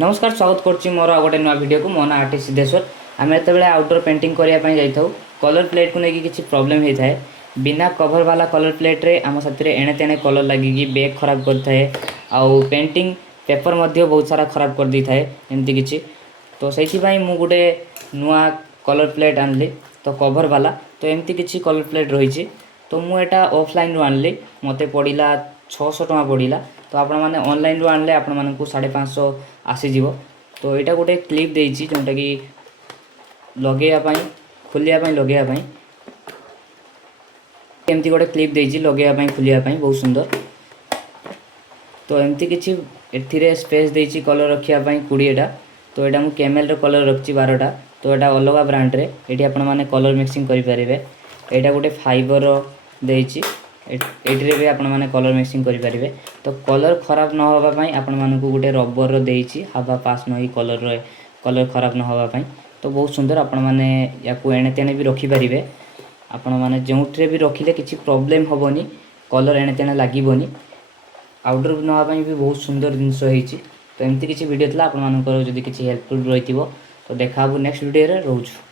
नमस्कार स्वागत करुच्ची मोर आ गोटे नुआ वीडियो को मो ना आर्टिस्ट सिद्धेश्वर आम जो आउटडोर पेंटिंग करने जाइए कलर प्लेट को लेकिन किसी प्रॉब्लम होता है बिना कवर वाला कलर प्लेट रे आम साथी एणे तेणे कलर लगिकी बैग खराब करता है आउ पेंटिंग पेपर मध्य बहुत सारा खराब कर दी था एमती किसी तो से मु गोटे नुआ कलर प्लेट आनली तो कवर वाला तो एमती किसी कलर प्लेट रही तो मुझा ऑफलाइन आनली मत पड़ा 600 टଙ୍କା पड़ा तो आपण मैंने ऑनलाइन रू आनले आपण मानक 550 आसीज तो यहाँ गोटे क्लिप देती जोटा कि लगेवाई खोलियापाई लगेवाई एमती गोटे क्लिप देती लगेवाई खोलियापाई बहुत सुंदर तो एमती किसी एथिरे स्पेस देती कलर रखापी 20टा तो यहाँ मुझे कैमेल कलर रखी 12टा तो यहाँ अलग ब्रांड रे ये आपण मैंने कलर मिक्सिंग करेंगे यहाँ गोटे फाइबर देती एठरे भी आपण मैंने कलर मिक्सिंग करेंगे तो कलर खराब न होगापाई आपण मानक गोटे रबर देती हवा पास न कलर खराब न होगापाई तो बहुत सुंदर आपण मैंने या एणे तेणे भी रखिपारे आपण मैंने जो भी रखिले किसी प्रॉब्लम हेनी कलर एणे तेणे लगभग आउटडोर नापी भी बहुत सुंदर जिनस तो एमती किसी वीडियो था आप किसी हेल्पफुल रही तो देखा नेक्स्ट वीडियो रोज।